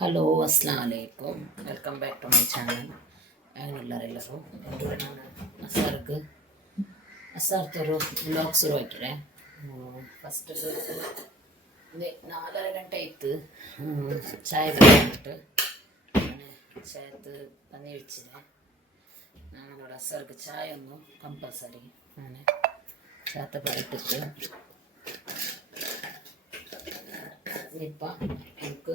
ಹಲೋ ಅಸ್ಲಾಂ ವಲೈಕುಮ್ welcome back to my channel ಹೇಗಿದ್ದಾರೆ ನಾನು ಅಸಾರ್ತರು ಬ್ಲಾಗ್ ಶುರು ಹಾಕಿದೆ ಫಸ್ಟ್ ಅದೇ 4:30 ಆಯಿತು ಚಾಯ್ ಬಿಟ್ಟು ಚಾಯത്ത് തന്നി വെച്ചിനെ ഞങ്ങളുടെ അസർക്ക് ചായ ഒന്നും കമ്പൽസറി അങ്ങനെ ചാത്തപ്പടി ഇട്ടിട്ട് ഇപ്പം നമുക്ക്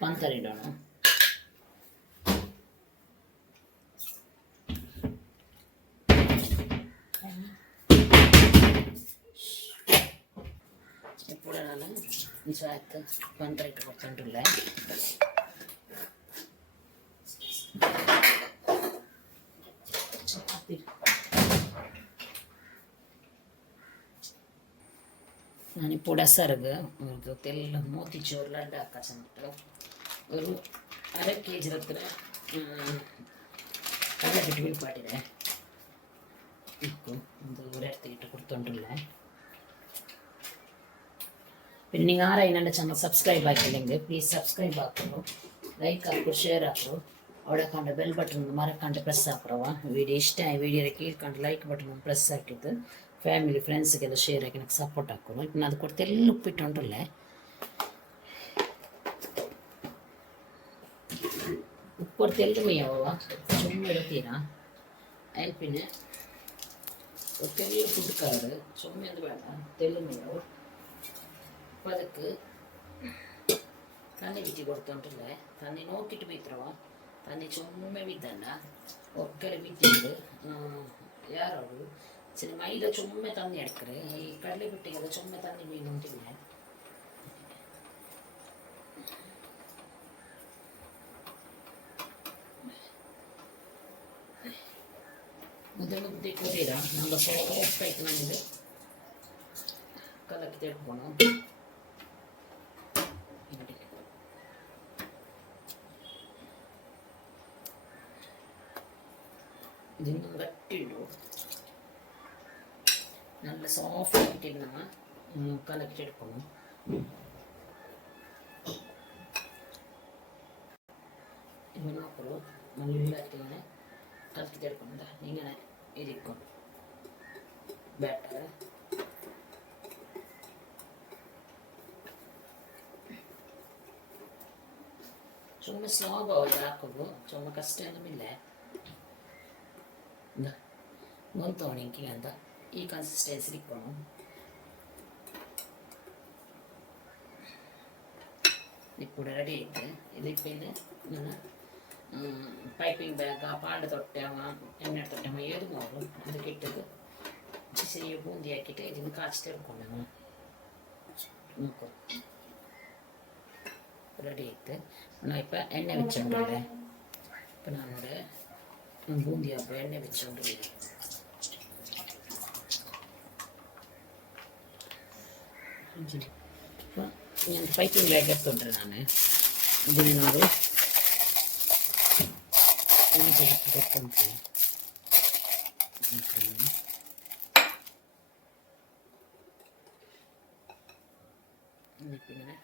പന്തലിടണം ഇപ്പോൾ ഞാൻ ചായത്ത് പന്തലിട്ട് കൊടുത്തിട്ടില്ല ഞാനിപ്പോൾ അസർക്ക് തെല്ലും മോത്തിച്ചോറിലാണ്ട് ആക്കാച്ചെന്നിട്ട് ഒരു 1/2 kg ಹತ್ರ ಕಡಲೆ ಬಿಟ್ಟು ಬೀಳ್ಪಾಟಿದೆ ಇಕ್ಕು ಒಂದು ഒരിടത്തിട്ട് കൊടുത്തോണ്ടില്ല പിന്നെ നിങ്ങൾ ആരായി എൻ്റെ ചാനൽ സബ്സ്ക്രൈബ് ആക്കിയില്ലെങ്കിൽ പ്ലീസ് സബ്സ്ക്രൈബ് ആക്കുന്നു ലൈക്ക് ಹಾಕು ಶೇರ್ ಹಾಕು അവിടെ കണ്ട് ಬೆಲ್ ಬಟನ್ ಮರಕಂಡು ಪ್ರೆಸ್ ಹಾಕ್ರವ ವಿಡಿಯೋ ಇಷ್ಟ ಆಗಿ ವಿಡಿಯೋದ ಕೀಳ್ಕೊಂಡು ಲೈಕ್ ಬಟನ್ ಪ್ರೆಸ್ ಹಾಕಿದ್ದು ಫ್ಯಾಮಿಲಿ ಫ್ರೆಂಡ್ಸ್ಗೆಲ್ಲ ಶೇರ್ ಹಾಕಿ ನನಗೆ ಸಪೋರ್ಟ್ ಹಾಕೋದು ಇನ್ನು ಅದು ಕೊಡ್ತು ಎಲ್ಲ ಉಪ್ಪಿಟ್ಟುಂಟಲ್ಲೇ ഉപ്പ് കൊടുത്ത് എല്ലാം മെയ്യാവുക ചുമ്മാ എടുത്തീനാ അതിൽ പിന്നെ തെല്ല് കൊടുക്കാറ് ചുമ്മാ എന്ത് വേണ്ട തെല്ല് മെയ്യാവും അപ്പം അതൊക്കെ തന്നി വിറ്റി കൊടുത്തോണ്ടില്ലേ തന്നി നോക്കിയിട്ട് ബീത്രവാ തന്നി ചുമ്മാ വിത്തണ്ട ഒക്കരെ വിറ്റിണ്ട് ಯಾರು ಸರಿ ಮೈದ ಚುಮ್ಮೆ ತನ್ನಿ ಎಡ್ಕ್ರೆ ಈ ಕಡಲೆ ಬಿಟ್ಟಿಗೆಲ್ಲ ಚುಮ್ಮೆ ತನ್ನಿ ಬೀನುಂಟಿಲ್ಲ ಮುದ್ದೆ ಮುದ್ದೆ ಕೂರಿರ ನಮ್ಮ ಸಾಫ್ಟ್ ಆಯ್ತು ನನಗೆ ಕಲಕ್ಕೆ ತೆಡ್ಕೊಣ ഇതിന്ന് ഗട്ടി ഇടും നല്ല സോഫ്റ്റ് ആക്കിയിട്ട് നമ്മൾ കലക്കിയെടുക്കണം ഇങ്ങനെ നോക്കുള്ളൂ നല്ലതായിട്ട് ഇങ്ങനെ കലക്കിയെടുക്കണം ഇങ്ങനെ ഇരിക്കും ബാറ്റർ ചുമ്മാ സ്ലോബാവില്ല ആക്കുമ്പോൾ ചുമ്മാ കഷ്ടമൊന്നുമില്ലേ എന്താ ഗൊಂತವಣಿಗೆ ಅಂತ ಈ ಕನ್ಸಿಸ್ಟೆನ್ಸಿ ಇಟ್ಕೊಂಡು ఇప్పుడు రెడీ అయితే ఇది പിന്നെ ನಾನು ಪೈಪಿಂಗ್ ಬ್ಯಾಗ್ ಪಾಂಡು ತೊಟ್ಟೆವ ಎಣ್ಣೆ ತೊಟ್ಟೆವ ಏದು ನೋಡು ಅದಕ್ಕೆ ಇಟ್ಟದು ചെറിയ ബൂന്തി ആക്കിയിട്ട് ഇതിന് കാച്ചിട്ട് എടുക്കണ്ടേ നോക്കൂ റെഡി ആയിട്ട് ഞാൻ ഇപ്പം എണ്ണ വെച്ചോണ്ടല്ലേ ഇപ്പം നമ്മുടെ ബൂന്തി ആകുമ്പോൾ എണ്ണ വെച്ചോണ്ടില്ല അപ്പം ഞാൻ പൈപ്പിംഗ് ബാഗ് എടുത്തോണ്ട് ഞാൻ ഇതിനോട് എണ്ണ ചേർത്ത് കൊടുത്തോണ്ടില്ല ഇങ്ങനെ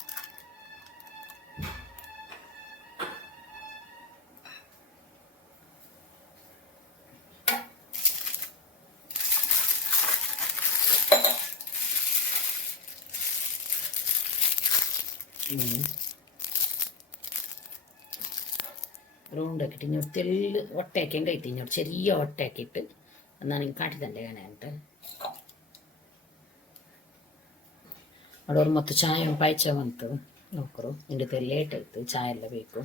റൗണ്ട് ആക്കിയിട്ട് ഇനി തെല്ല് ഒട്ടയാക്കിയും കഴിത്തി ഇങ്ങോട്ട് ചെറിയ ഒട്ടയാക്കിയിട്ട് എന്നാണ് എനിക്ക് കാട്ടിത്തണ്ടേ ഞാനായിട്ട് അവിടെ ഒരു മൊത്തം ചായ പായച്ച ಬಂತು ನೋಕರು ಇಂಡಿತೆ ಲೇಟ್ ಆಯಿತು ಚಾಯ ಎಲ್ಲ ಬೇಕು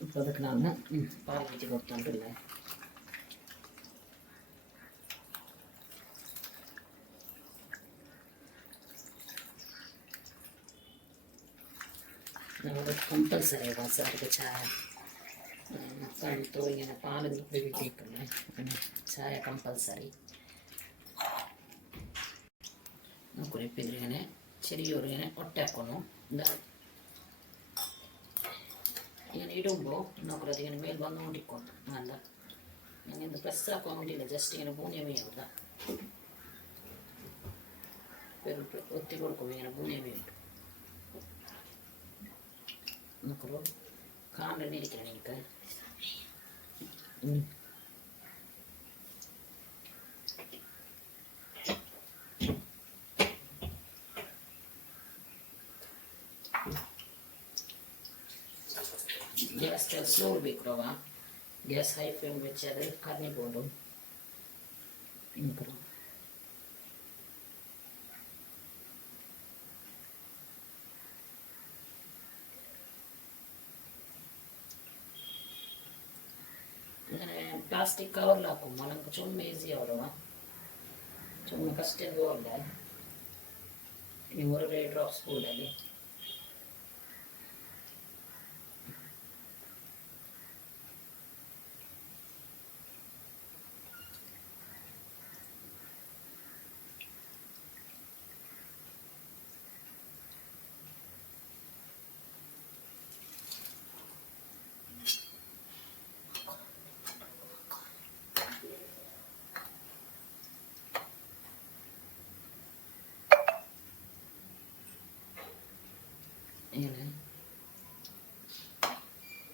ഇപ്പോൾ ಅದಕ್ಕೆ ನಾನು ಪಾಲು ಬಿಚ್ಚಿ ಕೊಡ್ತೊಂಡಿಲ್ಲ നമ്മുടെ കമ്പൽസറി സാർക്ക് ചായ തണുത്തു ഇങ്ങനെ പാലും വീട്ടിലേക്കുള്ള ചായ കമ്പൽസറി നോക്കൂല ഇപ്പം ഇതിലിങ്ങനെ ചെറിയൊരു ഇങ്ങനെ ഒട്ടാക്കുന്നു എന്താ ഇങ്ങനെ ഇടുമ്പോൾ നോക്കൂല അതിങ്ങനെ മേൽ വന്നുകൊണ്ടിരിക്കും നല്ല நீங்கள் இந்த ப்ரெஸ் ஆக்க முடியல, ஜஸ்ட் எனக்கு பூனியமே தான் ஒத்தி கொடுக்கும். எனக்கு பூனியமே நமக்கு காண்டில் இருக்கிறேன் நீங்கள். ಗ್ಯಾಸ್ ಸ್ಲೋ ಇಡಬೇಕು ರವ. ಗ್ಯಾಸ್ ಹೈ ಫ್ಲೇಮ್ ವಚ್ಚಿ ಅದು ಕರಿಬೋದು. അങ്ങനെ പ്ലാസ്റ്റിക് കവറിലാക്കുമ്പോൾ നമുക്ക് ചുമ്മാ ഈസി ആവുക. ചുമ്മാ കഷ്ടം പോകണ്ട. ഇനി ഒരു ഡ്രോപ്പ് സ്പൂണല്ലേ ഇങ്ങനെ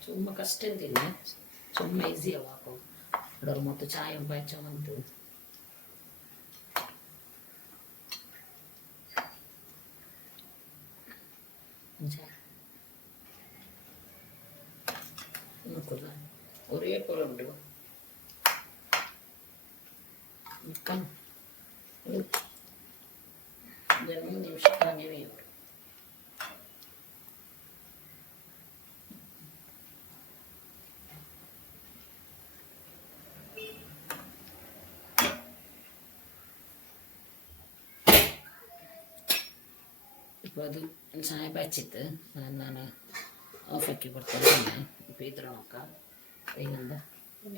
ചുമ്മാ കഷ്ടം തിന്നെ ചുമ്മാ ഈസിയാവാക്കും. ഇവിടെ ഒരു മൊത്തം ചായം പയച്ച വന്ന് നോക്കുക. ഒരേ കുളമുണ്ട് നിൽക്കാം. 3 നിമിഷം കഴിഞ്ഞേ വേണം. ഇപ്പോൾ അത് ചായ പയച്ചിട്ട് ನಾನು ಆಫ್ ಹಾಕಿ ಕೊಡ್ತೇನೆ. ഇപ്പോൾ ಇದ್ರ നോക്കാം അതിനെന്താ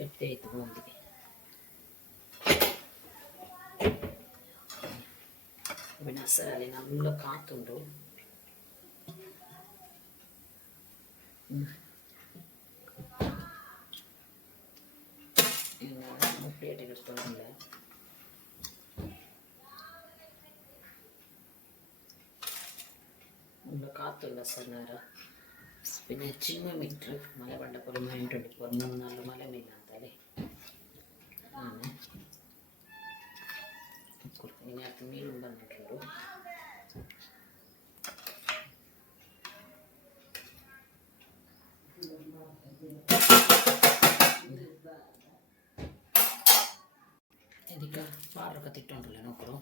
ಎಟ್ಟಿ ಆಯ್ತು ಬಂದಿದೆ. പിന്നെ അസರಲ್ಲಿ നല്ല കാത്തുണ്ട്. പ്ലേറ്റിಗೆ ಇಡ್ತೊಳ್ಳಿಲ್ಲ. നല്ല കാത്തുള്ള സന്നേര. പിന്നെ ചിമ്മ മീറ്റർ മല പണ്ടപ്പോൾ 24 3 മല മീന ಅಂತಲೇ ആണ്. ഇതിനകത്ത് മീനും വന്നിട്ടുണ്ട്. ಇದಕ್ಕೆ ಪಾಡ್ರಕ್ಕೆ ತಿಟ್ಟುಂಟಲ್ಲ ನೋಕರು.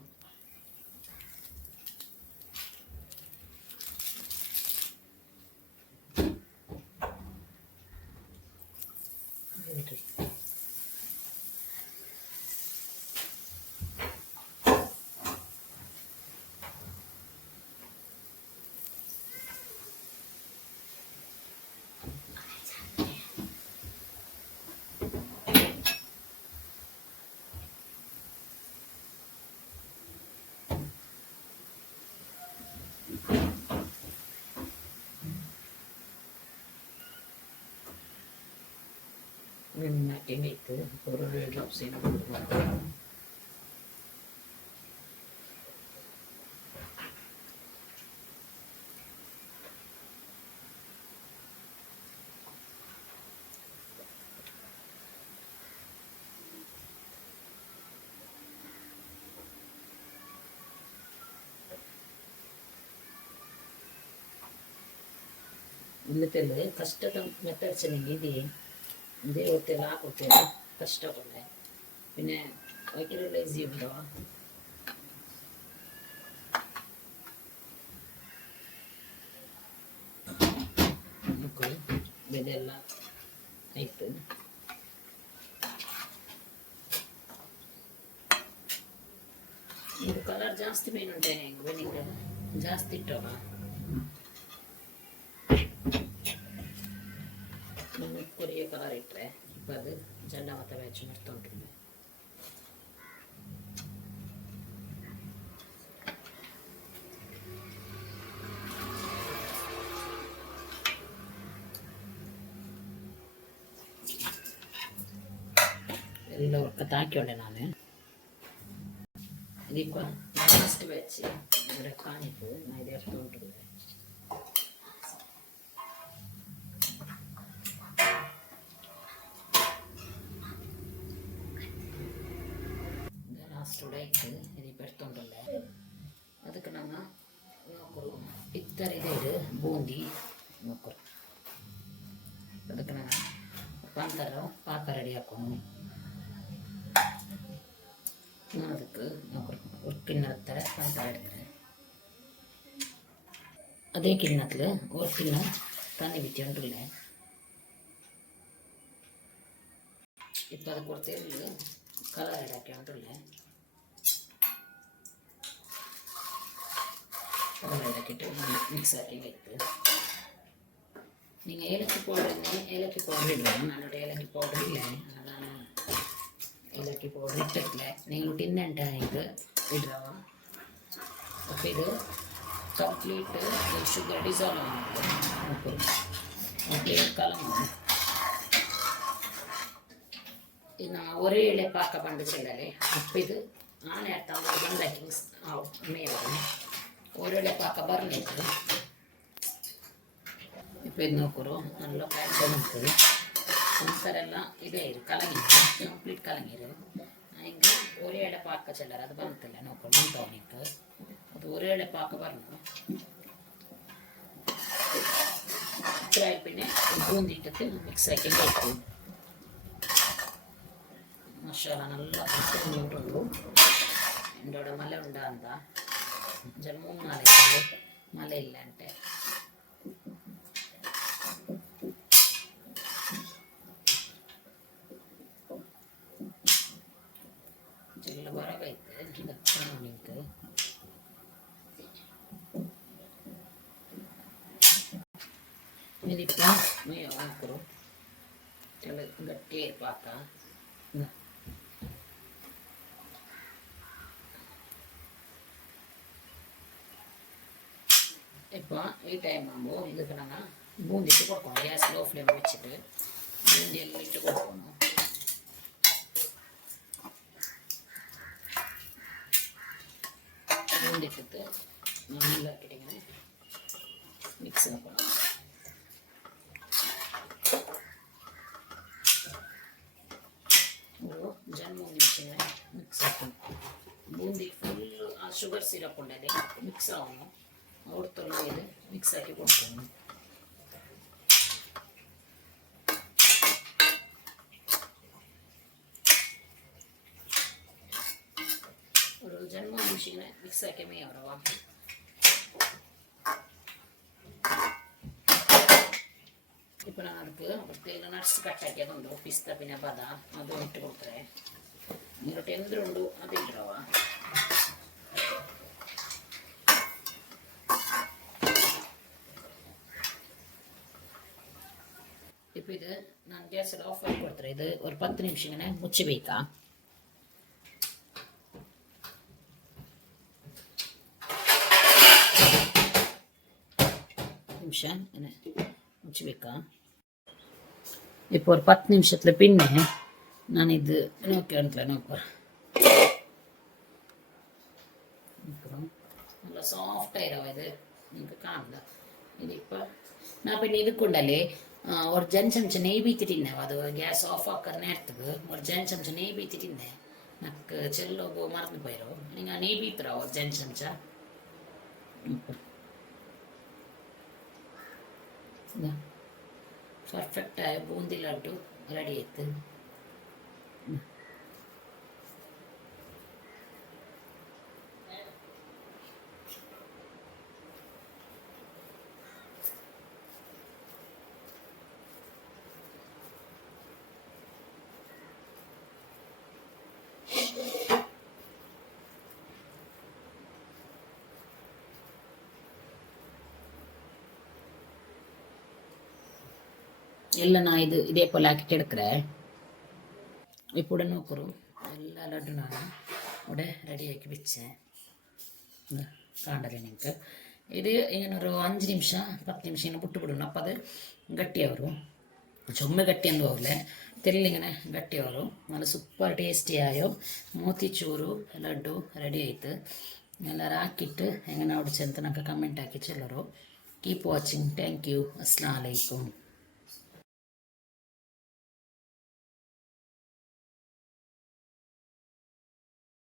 നന്നാക്കി വെക്ക്. ഒരു ഡ്രോപ്സ് ചെയ്യുന്ന കൊടുക്കണം. ಇಲ್ಲತ್ತೆ ಕಷ್ಟದ ಮೆಥಡ್ಸ್ ಇದೆ. ഇതേ ഒത്തിരി ആ കുത്തിയത് കഷ്ടമല്ലേ. പിന്നെ ഭയങ്കര ലേസി ഉണ്ടോ നമുക്ക് ಬೆಲೆಲ್ಲ ಆಯ್ತು. ಇದು ಕಲರ್ ಜಾಸ್ತಿ ಬೇನುಂಟೆ ವೆನಿಗರ್ ಜಾಸ್ತಿ ಇಟ್ಟವ. ಕೊರಿಯ ಕಲರ್ ಇಟ್ಟರೆ ಇപ്പം ಅದು ಜಂಡ ಮತ್ತೆ ವೆಚ್ಚ ಮಾಡ್ತಾ ಉಂಟು. എല്ലാം ഒക്കെ താക്കിയോണ്ടേ ഞാൻ ഇതിപ്പോൾ ലാസ്റ്റ് വെച്ച് ഇവിടെ കാണിപ്പോൾ ഞാൻ ഇത് എടുത്തുകൊണ്ടിരുന്നത് ലാസ്റ്റ് ഉടയിട്ട് ഇതിപ്പോൾ എടുത്തുകൊണ്ടല്ലേ ಅದಕ್ಕೆ ನಾನು ನೋಕರು ಇತ್ತರಿದೆ ಬೂಂದಿ ನೋಕರು ಅದಕ್ಕೆ ನಾನು ಪಾಕ ರೆಡಿ ಹಾಕೊಂಡು ನಾನು ಅದಕ್ಕೆ ನೋಕರು ஒரு கிண்ணத்தில் பந்தரம் எடுக்கிறேன் அதே கிண்ணத்தில் ஒரு கிண்ணம் தண்ணி ஊற்றி ஒன்றுல இப்போ அதுக்கு ஒரு தேர்வு கலர் இடாக்கி ஒன்றுல இறக்கிட்டு மிக்ஸ் ஆக்கி வைத்து நீங்கள் ஏலக்கி போடுறீங்க ஏலக்கி பவுடர் இடுவோம் என்னோட ஏலக்கி பவுடர் இல்லை அதனால் நான் ஏலக்கி பவுடர் இட்டிருக்கல நீங்கள் டின்னன்ட்ட இது இடுறோம் அப்போ இது கம்ப்ளீட்டு சுகர் டிசால்வ் ஆகிட்டு அப்படியே கலங்கணும் இது நான் ஒரே இலை பார்க்க பண்ணிச்சல்லே அப்போ இது நான் எடுத்தாங்க ಬಂದಾಕಿ ಮೇವು ಒಳ್ಳೆ ಪಾಕ ಬರಲಿಕ್ಕೆ இப்போ ಇದು ನೋಕರು நல்லா ಕಾಯ್ಕೊಂಡು ಒಂದ್ಸರೆಲ್ಲ ಇದೇ ಇರು ಕಲಂಗಿರು ಕಂಪ್ಲೀಟ್ ಕಲಂಗಿರು ಹಿಂಗೆ ஒரே இலை பார்க்க செல்லற அது ಬಂತಿಲ್ಲ ನೋಕರು ಬಂತವನಿಕ್ಕೆ ಅದು ஒரே இலை பார்க்க ಬರணும் പിന്നെ பூந்தி ഇട്ടിട്ട് മിക്സ് ആക്കി വെക്കും മസാല നല്ല പറ്റുന്നുണ്ടു എൻ്റെ അവിടെ മല ഉണ്ടാകുന്ന ജമ്മു മല ഇല്ല എൻ്റെ ചെല്ല ಹೊರಗೈತೆ ನಿಂತು ಇದಕ್ಕೆ ಮೇವು ಹಾಕರು ಚೆಲ್ಲ ಗಟ್ಟಿ ಪಾಕ இப்போ ഈ ടൈം ആകുമ്പോൾ ഇതൊക്കെ ഞങ്ങൾ ബൂന്തിട്ട് കൊടുക്കണം ഗ്യാസ് ലോ ഫ്ലെയിം വെച്ചിട്ട് ബൂന്തി എല്ലാം ഇട്ട് കൊടുക്കണം ബൂന്തി ഇട്ടിട്ട് നല്ലാക്കിയിട്ട് ഇങ്ങനെ മിക്സ് ആക്കണം ഒരു ജന്മൂന്ന് നിമിഷം ഇങ്ങനെ മിക്സ് ആക്കണം ബൂന്തി ഫുള്ള് ആ ഷുഗർ സിറപ്പ് ഉണ്ടല്ലേ മിക്സ് ആവണം ഓർത്തുള്ള ഇത് മിക്സ് ആക്കി കൊടുക്കുന്നു ഒരു ജന്മ നിമിഷം മിക്സ് ആക്കിയ മേവറവാ ഇപ്പോൾ ഞാൻ അടുക്ക് വൃത്തിയിൽ നട്ട്സ് കട്ടാക്കിയതുണ്ടോ പിസ്ത പിന്നെ ബദാം അതും ഇട്ട് കൊടുത്തേ എന്നിട്ട് എന്തുണ്ടോ അത് ഇടവാ ഇപ്പോൾ ഇത് ഞാൻ ഗ്യാസിൽ ഓഫ് ആക്കി കൊടുത്തത് ഇത് ഒരു 10 നിമിഷം ഇങ്ങനെ മുಚ್ಚി വയ്ക്കാം നിമിഷം ഇങ്ങനെ മുಚ್ಚി വയ്ക്കാം ഇപ്പോൾ ഒരു 10 നിമിഷത്തിൽ പിന്നെ ഞാനിത് നോക്കിയാണല്ലോ നോക്കുക നല്ല സോഫ്റ്റ് ആയിരാവും ഇത് നിങ്ങൾക്ക് കാണില്ല ഇതിപ്പോൾ ഞാൻ പിന്നെ ഇതൊക്കെയുണ്ടല്ലേ ஒரு ஜன் சமச்ச நெய் பீத்திட்டின்னேன் அது கேஸ் ஆஃப் ஆக்கிற நேரத்துக்கு ஒரு ஜன் சமச்ச நெய் பீத்திட்டின்னேன் எனக்கு செல்லோ மறந்து போயிடும் நீங்கள் நெய் பீத்துறா ஒரு ஜன் சமச்சா ಪರ್ಫೆಕ್ಟಾಗಿ ಬೂಂದಿ ಲಡ್ಡು ರೆಡಿ ಆಯ್ತು எல்லாம் நான் இதே போல் ஆக்கிட்டு எடுக்கிறேன் இப்போ உடனே நோக்குறோம் எல்லா லட்டு நான் உட ரெடியாக்கி வச்சேன் காண்டலை നിങ്ങൾക്ക് ഇത് ഇങ്ങനെ ഒരു 5 നിമിഷം 10 നിമിഷം ഇങ്ങനെ പുട്ട് വിടണം അപ്പോൾ അത് ഗട്ടിയാവും ചുമ ഗട്ടിയൊന്നും പോകില്ല ತಿರ್ಲಿಗನೆ ಗಟ್ಟಿಯವರು നല്ല ಸೂಪರ್ ಟೇಸ್ಟಿ ಆಯೋ ಮೋತಿಚೂರು ಲಡ್ಡು ರೆಡಿ ಆಯ್ತು ಎಲ್ಲರೂ ಹಾಕಿಟ್ಟು ಹೆಂಗೆ ನೋಡಿಸಿ ಅಂತ ನಂಗೆ ಕಮೆಂಟ್ ಹಾಕಿ ಚೆಲ್ಲರು ಕೀಪ್ ವಾಚಿಂಗ್ ಥ್ಯಾಂಕ್ ಯು ಅಸ್ಸಲಾಮ್ ಅಲೈಕುಮ್